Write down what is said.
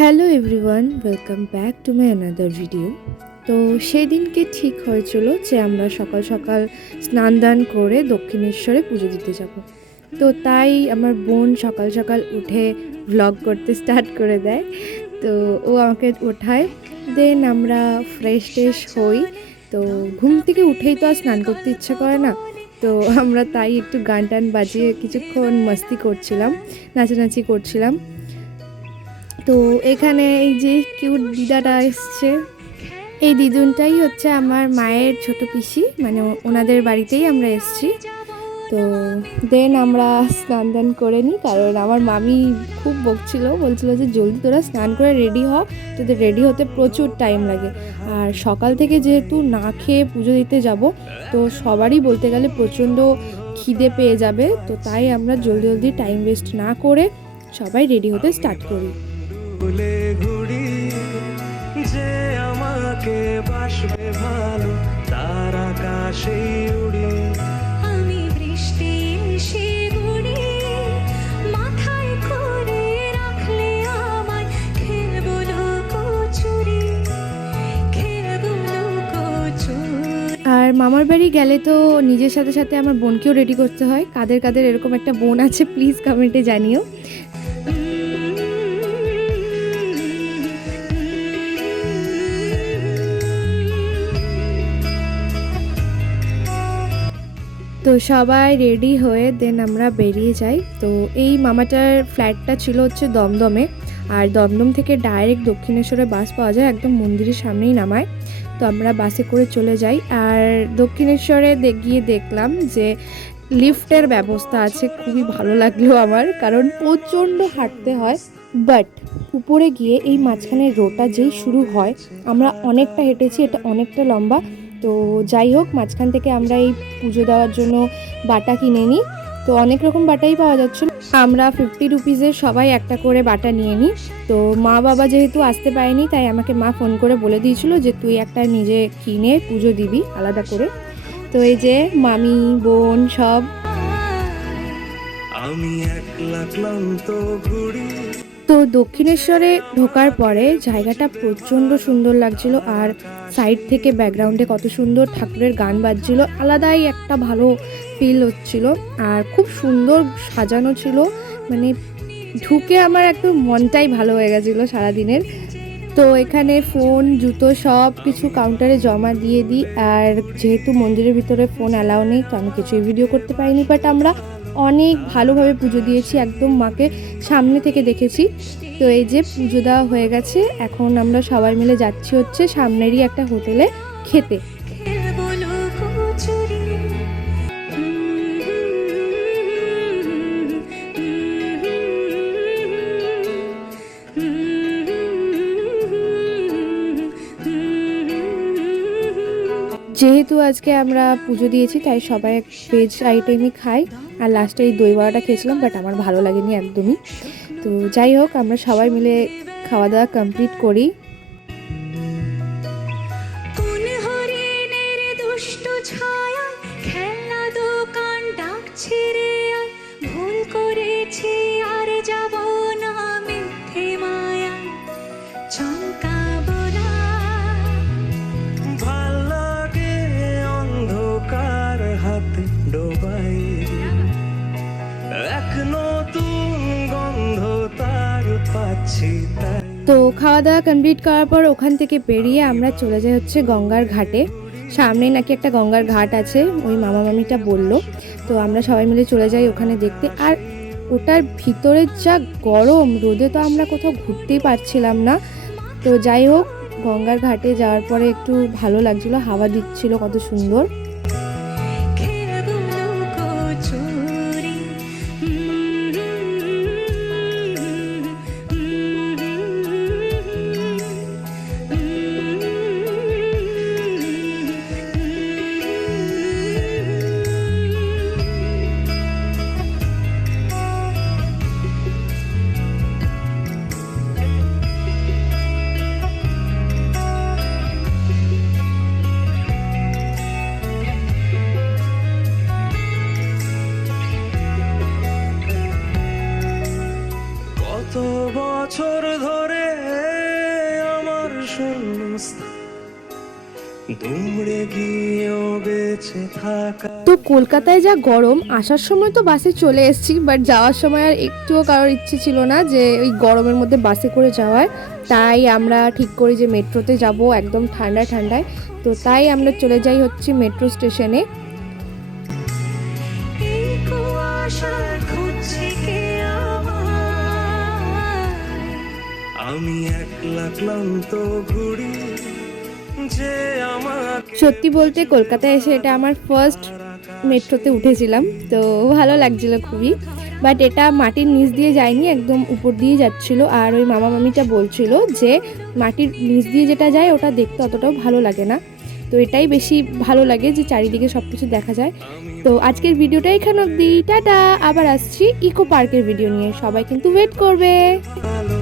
Hello everyone, welcome back to my another video. তো সেই দিনকে ঠিক হয়েছিল যে আমরা সকাল সকাল স্নান দান করে দক্ষিণেশ্বরে পুজো দিতে যাব। তো তাই আমার বোন সকাল সকাল উঠে ভ্লগ করতে স্টার্ট করে দেয়। তো ও আমাকে ওঠায়, দেন আমরা ফ্রেশ ট্রেশ হই। তো ঘুম থেকে উঠেই তো আর স্নান করতে ইচ্ছে করে না, তো আমরা তাই একটু গান টান বাজিয়ে কিছুক্ষণ মাস্তি করছিলাম, নাচানাচি করছিলাম। তো এখানে এই যে কিউট দিদাটা এসছে, এই দিদুনটাই হচ্ছে আমার মায়ের ছোট পিসি, মানে ওনাদের বাড়িতেই আমরা এসছি। তো দেন আমরা স্নান দান করে নিই, কারণ আমার মামি খুব বলছিল যে জলদি তোরা স্নান করে রেডি হ, তোদের রেডি হতে প্রচুর টাইম লাগে। আর সকাল থেকে যেহেতু না খেয়ে পুজো দিতে যাব, তো সবারই বলতে গেলে প্রচণ্ড খিদে পেয়ে যাবে। তো তাই আমরা জলদি জলদি টাইম ওয়েস্ট না করে সবাই রেডি হতে স্টার্ট করি। ভুলে ঘুরি যে আমাকে বাসবে ভালো, তার আকাশে উড়ি আমি বৃষ্টি এসে গুড়ি মাথায় করে রাখলে আমায় খেলবো লুকোচুরি। আর মামার বাড়ি গেলে তো নিজের সাথে সাথে আমার বোনকেও রেডি করতে হয়। কাদের কাদের এরকম একটা বোন আছে প্লিজ কমেন্টে জানিও। তো সবাই রেডি হয়ে দেন আমরা বেরিয়ে যাই। তো এই মামাটার ফ্ল্যাটটা ছিল হচ্ছে দমদমে, আর দমদম থেকে ডাইরেক্ট দক্ষিণেশ্বরে বাস পাওয়া যায়, একদম মন্দিরের সামনেই নামায়। তো আমরা বাসে করে চলে যাই। আর দক্ষিণেশ্বরে গিয়ে দেখলাম যে লিফটের ব্যবস্থা আছে, খুবই ভালো লাগলো আমার, কারণ প্রচণ্ড হাঁটতে হয়। বাট উপরে গিয়ে এই মাঝখানের রোটা যেই শুরু হয়, আমরা অনেকটা হেঁটেছি, এটা অনেকটা লম্বা। তো যাই হোক, মাঝখান থেকে আমরা এই পুজো দেওয়ার জন্য বাটা কিনে নিই। তো অনেক রকম বাটাই পাওয়া যাচ্ছিল, আমরা 50 রুপিজের সবাই একটা করে বাটা নিয়ে নিই। তো মা বাবা যেহেতু আসতে পারেনি, তাই আমাকে মা ফোন করে বলে দিয়েছিল যে তুই একটা নিজে কিনে পুজো দিবি আলাদা করে। তো এই যে মামি বোন সব, আমি একলা ক্লান্ত ঘুরি। তো দক্ষিণেশ্বরে ঢোকার পরে জায়গাটা প্রচণ্ড সুন্দর লাগছিল, আর সাইড থেকে ব্যাকগ্রাউন্ডে কত সুন্দর ঠাকুরের গান বাজছিল, আলাদাই একটা ভালো ফিল হচ্ছিল। আর খুব সুন্দর সাজানো ছিল, মানে ঢুকে আমার একদম মনটাই ভালো হয়ে গেছিলো সারাদিনের। তো এখানে ফোন জুতো সব কিছু কাউন্টারে জমা দিয়ে দিই। আর যেহেতু মন্দিরের ভিতরে ফোন অ্যালাউ নেই, তো আমি কিছুই ভিডিও করতে পারিনি, বাট আমরা অনেক ভালোভাবে পুজো দিয়েছি, একদম মাকে সামনে থেকে দেখেছি। তো এই যে পুজো দেওয়া হয়ে গেছে, এখন আমরা সবাই মিলে যাচ্ছি হচ্ছে সামনেরই একটা হোটেলে খেতে। যেহেতু আজকে আমরা পুজো দিয়েছি, তাই সবাই ভেজ আইটেমই খাই। আর লাস্টে এই দই বড়াটা খেয়েছিলাম, বাট আমার ভালো লাগেনি একদমই। তো যাই হোক, আমরা সবাই মিলে খাওয়া দাওয়া কমপ্লিট করি। ভুল করেছি আর যাব না মিথ্যে মায়া চমকা বলা। ভাল লাগে অন্ধকার হাতে ডোবাই, এক নতুন গন্ধ তার পাচ্ছি তাই। তো খাওয়া দাওয়া কমপ্লিট করার পর ওখান থেকে বেরিয়ে আমরা চলে যাই হচ্ছে গঙ্গার ঘাটে। সামনেই নাকি একটা গঙ্গার ঘাট আছে, ওই মামা মামিটা বললো। তো আমরা সবাই মিলে চলে যাই ওখানে দেখতে। আর ওটার ভিতরে যা গরম, রোদে তো আমরা কোথাও ঘুরতেই পারছিলাম না। তো যাই হোক, গঙ্গার ঘাটে যাওয়ার পরে একটু ভালো লাগছিলো, হাওয়া দিচ্ছিল কত সুন্দর। কত বছর ধরে দুমড়ে গিয়েও বেঁচে থাকা তো কলকাতায় যা গরম, আসার সময় তো বাসে চলে এসেছি, বাট যাওয়ার সময় আর একটুও কারোর ইচ্ছে ছিল না যে ওই গরমের মধ্যে বাসে করে যাওয়ার। তাই আমরা ঠিক করি যে মেট্রোতে যাব একদম ঠান্ডায়। তো তাই আমরা চলে যাই হচ্ছে মেট্রো স্টেশনে। এই কুয়াশা খুঁজছে কে আমায় আমি একলা ক্লান্ত ঘুরি যে আমাকে সত্যি বলতে কলকাতায় এসে এটা আমার ফার্স্ট মেট্রোতে উঠেছিলাম, তো ভালো লাগছিল খুবই। বাট এটা মাটির নিচ দিয়ে যায়নি, একদম উপর দিয়ে যাচ্ছিল। আর ওই মামা মামিটা বলছিল যে মাটির নিচ দিয়ে যেটা যায় ওটা দেখতে অতটাও ভালো লাগে না, তো এটাই বেশি ভালো লাগে যে চারিদিকে সব কিছু দেখা যায়। তো আজকের ভিডিওটা এখানে অবধি, টাটা। আবার আসছি ইকো পার্কের ভিডিও নিয়ে, সবাই কিন্তু ওয়েট করবে। ভালো